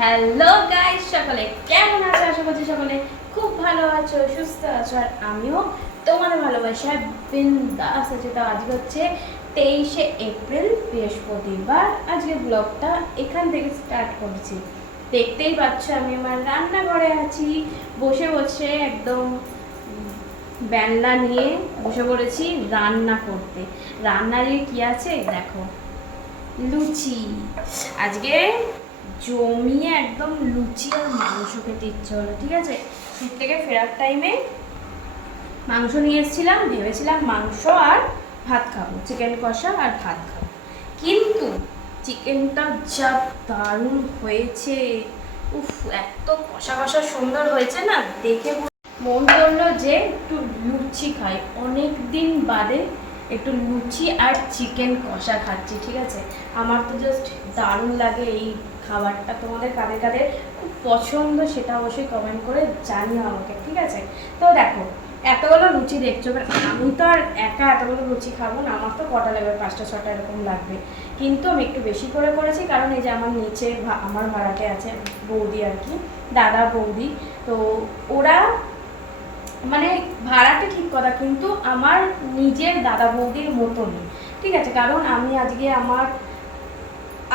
Hello guys, সকলে কেমন আছো? আশা করছি সকলে খুব ভালো আছো, সুস্থ আছো, আর আমিও তোমাদের ভালোবাসায় বিন্দাস আছি। তো আজকে হচ্ছে 23শে এপ্রিল, বৃহস্পতিবার। আজকে ব্লগটা এখান থেকে স্টার্ট করছি। দেখতেই পাচ্ছ আমি আমার রান্নাঘরে আছি, বসে বসে একদম ব্যানলা নিয়ে বসে পড়েছি রান্না করতে। রান্নার কি আছে দেখো, লুচি। আজকে জমিয়ে একদম লুচি আর মাংস খেতে ইচ্ছে হলো। ঠিক আছে, শীত থেকে ফেরার টাইমে মাংস নিয়ে এসেছিলাম, ভেবেছিলাম মাংস আর ভাত খাবো, চিকেন কষা আর ভাত খাবো, কিন্তু চিকেনটা যা দারুণ হয়েছে, উফ, এত কষা কষা সুন্দর হয়েছে না, দেখে মন করলো যে একটু লুচি খাই। অনেক দিন বাদে একটু লুচি আর চিকেন কষা খাচ্ছি। ঠিক আছে, আমার তো জাস্ট দারুণ লাগে এই খাবারটা। তোমাদের কাদের কাদের খুব পছন্দ সেটা অবশ্যই কমেন্ট করে জানিও আমাকে। ঠিক আছে, তো দেখো এতগুলো লুচি দেখছো, আমি তো আর একা এতগুলো লুচি খাবো না, আমার তো কটা লাগবে, 5টা 6টা এরকম লাগবে। কিন্তু আমি একটু বেশি করে করেছি, কারণ এই যে আমার নিচে আমার ভাড়াটে আছে বৌদি আর কি, দাদা বৌদি, তো ওরা মানে ভাড়াটা ঠিক কথা, কিন্তু আমার নিজের দাদা বৌদির মতনই। ঠিক আছে, কারণ আমি আজকে আমার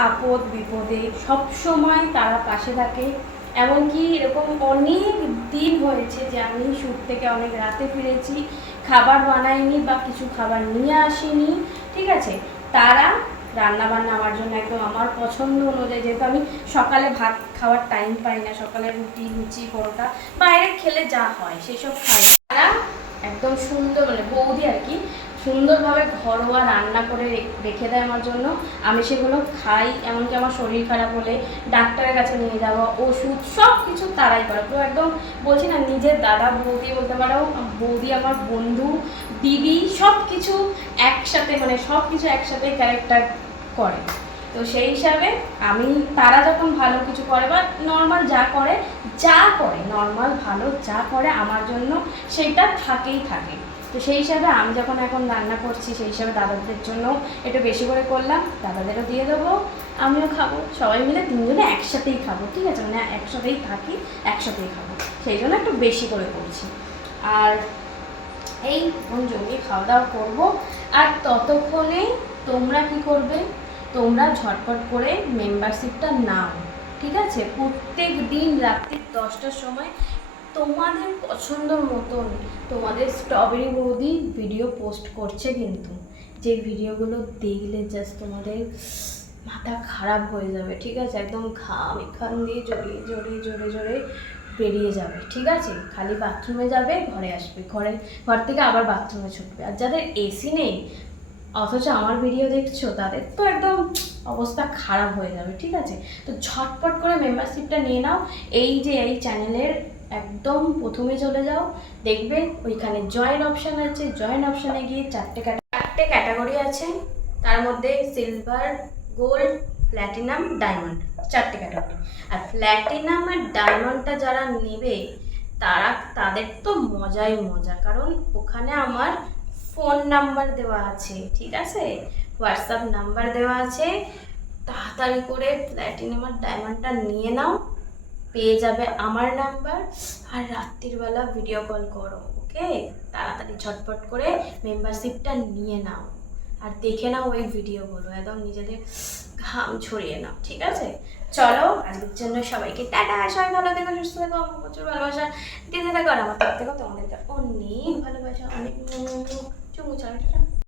আপদ বিপদে সব সময় তারা পাশে থাকে। এমনকি এরকম অনেক দিন হয়েছে যে আমি শুট থেকে অনেক রাতে ফিরেছি, খাবার বানাইনি বা কিছু খাবার নিয়ে আসিনি। ঠিক আছে, তারা রান্না বান্না আমার জন্য একদম আমার পছন্দ অনুযায়ী, যেহেতু আমি সকালে ভাত খাওয়ার টাইম পাই না, সকালে রুটি লুচি পরোটা বাইরে খেলে যা হয় সেসব খাই। তারা একদম সুন্দর, মানে বৌদি আর কি, সুন্দরভাবে ঘরোয়া রান্না করে রেখে দেয় আমার জন্য। আমি সেগুলো খাই, এমনকি আমার শরীর খারাপ হলে ডাক্তারের কাছে নিয়ে যাওয়া, ওষুধ সব কিছু তারাই করে। তো একদম বলছি না, নিজের দাদা বৌদি বলতে পারো, বৌদি আমার বন্ধু, দিদি, সব কিছু একসাথে, মানে সব কিছু একসাথে ক্যারেক্টার করে। তো সেই হিসাবে আমি, তারা যখন ভালো কিছু করে বা নর্মাল যা করে নর্মাল ভালো যা করে আমার জন্য, সেইটা থাকেই থাকে। তো সেই হিসাবে আমি যখন এখন রান্না করছি, সেই হিসাবে দাদাদের জন্য একটু বেশি করে করলাম, দাদাদেরও দিয়ে দেবো, আমিও খাবো, সবাই মিলে তিনজনে একসাথেই খাবো। ঠিক আছে, মানে একসাথেই থাকি, একসাথেই খাবো, সেই জন্য একটু বেশি করে করছি। আর এই জমিয়ে খাওয়া দাওয়া করবো। আর ততক্ষণে তোমরা কি করবে, তোমরা ঝটপট করে মেম্বারশিপটা নাও। ঠিক আছে, প্রত্যেক দিন রাত্রি 10টার সময় তোমাদের পছন্দ মতন তোমাদের স্ট্রবেরি বৌদি ভিডিও পোস্ট করছে, কিন্তু যে ভিডিওগুলো দেখলে জাস্ট তোমাদের মাথা খারাপ হয়ে যাবে। ঠিক আছে, একদম ঘাম এখান দিয়ে জড়িয়ে জড়িয়ে জোরে জোরে বেরিয়ে যাবে। ঠিক আছে, খালি বাথরুমে যাবে, ঘরে আসবে, ঘর থেকে আবার বাথরুমে ছুটবে। আর যাদের এসি নেই অথচ আমার ভিডিও দেখছো, তাদের তো একদম অবস্থা খারাপ হয়ে যাবে। ঠিক আছে, তো ঝটপট করে মেম্বারশিপটা নিয়ে নাও। এই যে এই চ্যানেলের একদম প্রথমে চলে যাও, দেখবে ওইখানে জয়েন অপশান আছে, জয়েন অপশানে গিয়ে চারটে ক্যাটাগরি আছে, তার মধ্যে সিলভার, গোল্ড, প্ল্যাটিনাম, ডায়মন্ড, চারটে ক্যাটাগরি। আর প্ল্যাটিনাম আর ডায়মন্ডটা যারা নেবে তাদের তো মজাই মজা, কারণ ওখানে আমার ফোন নাম্বার দেওয়া আছে। ঠিক আছে, হোয়াটসঅ্যাপ নাম্বার দেওয়া আছে, তাড়াতাড়ি করে প্ল্যাটিনাম আর ডায়মন্ডটা নিয়ে নাও, পেয়ে যাবে আমার নাম্বার, আর রাত্রির বেলা ভিডিও কল করো। ওকে, তাড়াতাড়ি ঝটপট করে মেম্বারশিপটা নিয়ে নাও, আর দেখে নাও ওই ভিডিওগুলো, একদম নিজেদের ঘাম ছড়িয়ে নাও। ঠিক আছে, চলো আজকের জন্য সবাইকে টাটা, সবাই ভালো থেকো, সুস্থ থেকো, আমার প্রচুর ভালোবাসা দিতে থাকো, আর আমার তরফ থেকে তোমাদেরকে অনেক ভালোবাসা, অনেক চুমু, চলো টাটা।